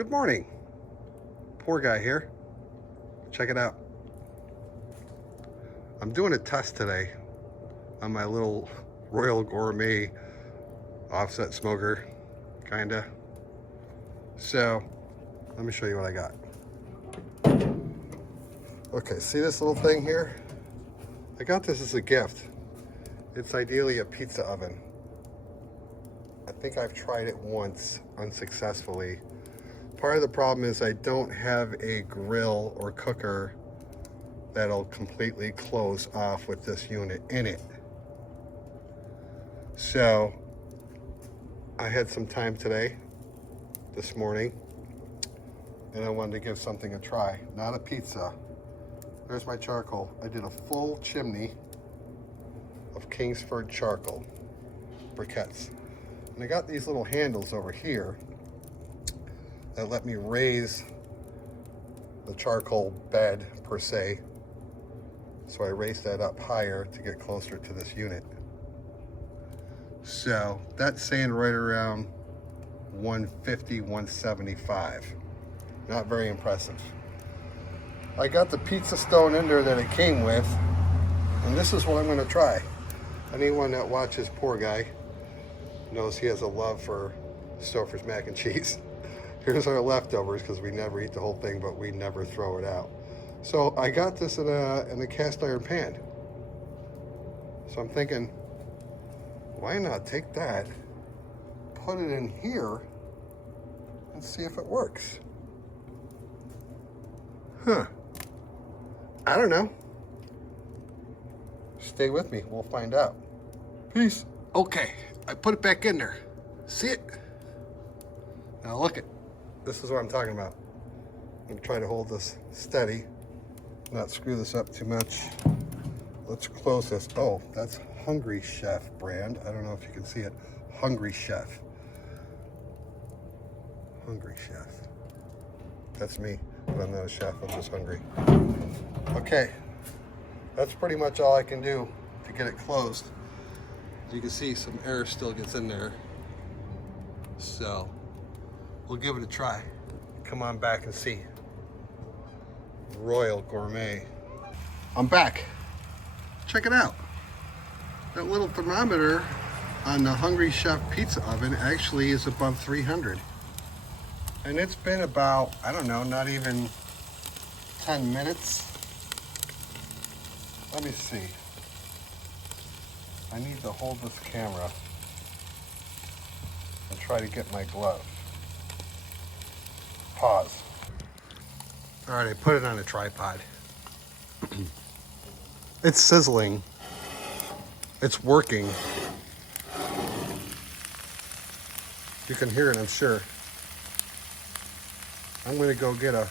Good morning. Poor guy here. Check it out. I'm doing a test today on my little Royal Gourmet offset smoker, kinda. So, let me show you what I got. Okay, see this little thing here? I got this as a gift. It's ideally a pizza oven. I think I've tried it once unsuccessfully. Part of the problem is I don't have a grill or cooker that'll completely close off with this unit in it. So I had some time today, this morning, and I wanted to give something a try. Not a pizza. There's my charcoal. I did a full chimney of Kingsford charcoal briquettes. And I got these little handles over here that let me raise the charcoal bed per se. So I raised that up higher to get closer to this unit. So that's saying right around 150, 175. Not very impressive. I got the pizza stone in there that it came with, and this is what I'm gonna try. Anyone that watches Poor Guy knows he has a love for Stouffer's mac and cheese. Here's our leftovers, because we never eat the whole thing, but we never throw it out. So I got this in a cast iron pan. So I'm thinking, why not take that, put it in here, and see if it works. Huh. I don't know. Stay with me, we'll find out. Peace. Okay, I put it back in there. See it? Now look it. This is what I'm talking about. I'm gonna try to hold this steady, not screw this up too much. Let's close this. Oh, that's Hungry Chef brand. I don't know if you can see it. Hungry Chef. Hungry Chef. That's me, but I'm not a chef, I'm just hungry. Okay, that's pretty much all I can do to get it closed. As you can see, some air still gets in there. So, we'll give it a try. Come on back and see. Royal Gourmet. I'm back. Check it out. That little thermometer on the Hungry Chef pizza oven actually is above 300. And it's been about, I don't know, not even 10 minutes. Let me see. I need to hold this camera and try to get my glove. Pause. All right, I put it on a tripod. It's sizzling. It's working. You can hear it, I'm sure. I'm gonna go get a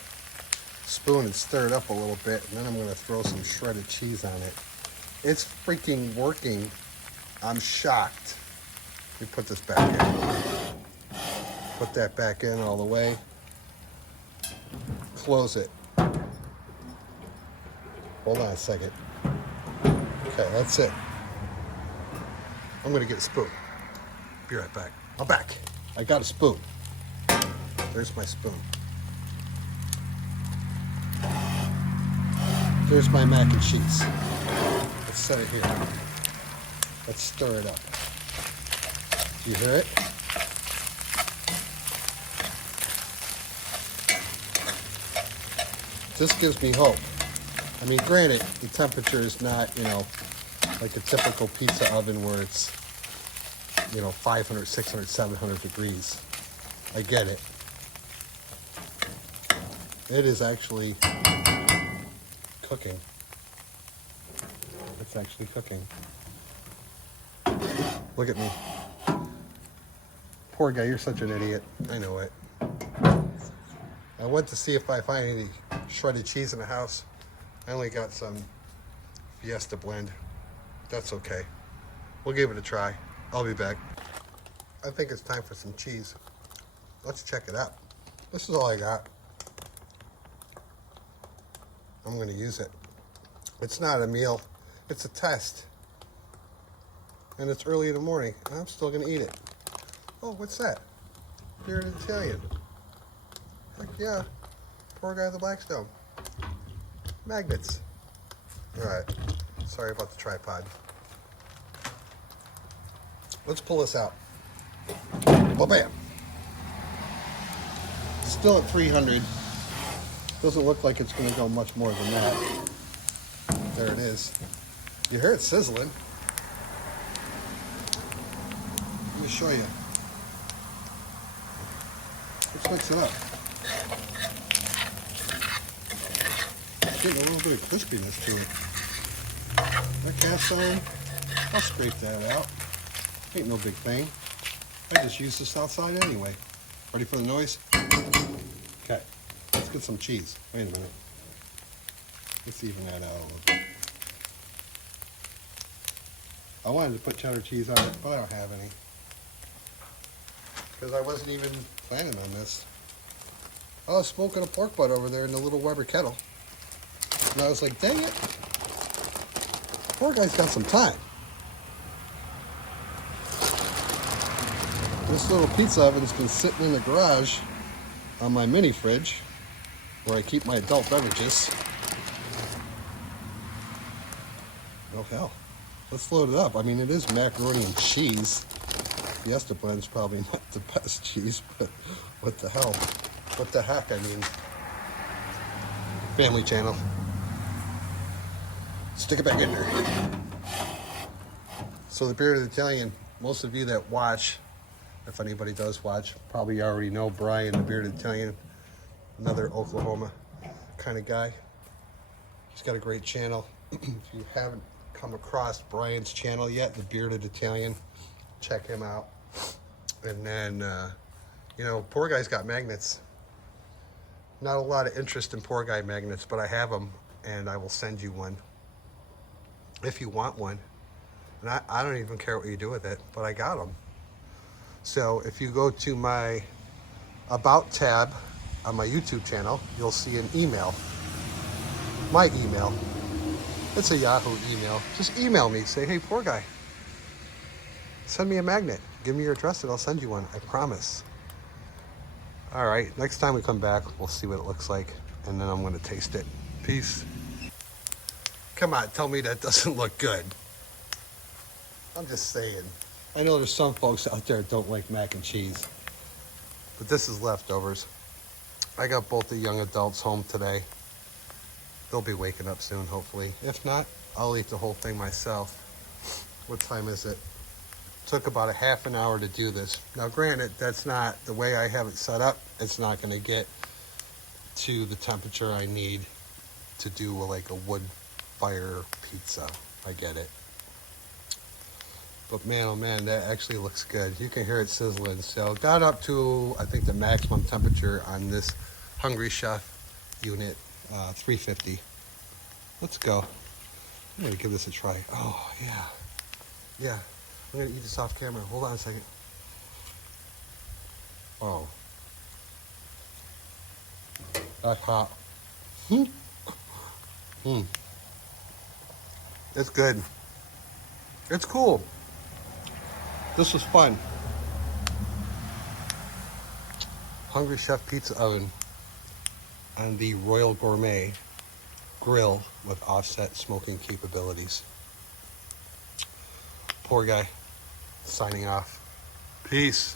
spoon and stir it up a little bit, and then I'm gonna throw some shredded cheese on it. It's freaking working. I'm shocked. Let me put this back in. Put that back in all the way. Close it. Hold on a second. Okay, that's it. I'm gonna get a spoon. Be right back. I'm back. I got a spoon. There's my spoon. There's my mac and cheese. Let's set it here. Let's stir it up. Do you hear it? This gives me hope. I mean, granted, the temperature is not, like a typical pizza oven where it's, 500, 600, 700 degrees. I get it. It is actually cooking. It's actually cooking. Look at me. Poor guy, you're such an idiot. I know it. I went to see if I find any shredded cheese in the house. I only got some Fiesta blend. That's okay. We'll give it a try. I'll be back. I think it's time for some cheese. Let's check it out. This is all I got. I'm gonna use it. It's not a meal, it's a test. And it's early in the morning, and I'm still gonna eat it. Oh, what's that? Bearded Italian. Heck yeah. Poor guy at the Blackstone. Magnets. Alright. Sorry about the tripod. Let's pull this out. Well, bam. Still at 300. Doesn't look like it's going to go much more than that. There it is. You hear it sizzling. Let me show you. Let's mix it up. It's getting a little bit of crispiness to it. That cast iron, I'll scrape that out. Ain't no big thing. I just use this outside anyway. Ready for the noise? Okay, let's get some cheese. Wait a minute. Let's even that out a little bit. I wanted to put cheddar cheese on it, but I don't have any. Because I wasn't even planning on this. I was smoking a pork butt over there in the little Weber kettle. And I was like, dang it. Poor guy's got some time. This little pizza oven's been sitting in the garage on my mini fridge where I keep my adult beverages. Oh hell. Let's load it up. I mean, it is macaroni and cheese. Fiesta blend's probably not the best cheese, but what the hell? What the heck, I mean. Family channel. Stick it back in there. So the Bearded Italian, most of you that watch, if anybody does watch, probably already know Brian, the Bearded Italian, another Oklahoma kind of guy. He's got a great channel. If you haven't come across Brian's channel yet, the Bearded Italian, check him out. And then, you know, poor guy's got magnets. Not a lot of interest in poor guy magnets, but I have them, and I will send you one if you want one. And I don't even care what you do with it, but I got them. So if you go to my About tab on my YouTube channel, you'll see an email. My email. It's a Yahoo email. Just email me. Say, hey, poor guy, send me a magnet. Give me your address and I'll send you one. I promise. All right. Next time we come back, we'll see what it looks like. And then I'm going to taste it. Peace. Come on. Tell me that doesn't look good. I'm just saying. I know there's some folks out there that don't like mac and cheese. But this is leftovers. I got both the young adults home today. They'll be waking up soon, hopefully. If not, I'll eat the whole thing myself. What time is it? Took about a half an hour to do this. Now, granted, that's not the way I have it set up. It's not going to get to the temperature I need to do like a wood fire pizza. I get it. But man, oh man, that actually looks good. You can hear it sizzling. So got up to, I think, the maximum temperature on this Hungry Chef unit, 350. Let's go. I'm gonna give this a try. Oh yeah, yeah. I'm gonna eat this off camera. Hold on a second. Oh, that's hot. It's good. It's cool. This was fun. Hungry Chef Pizza Oven on the Royal Gourmet grill with offset smoking capabilities. Poor guy, signing off. Peace.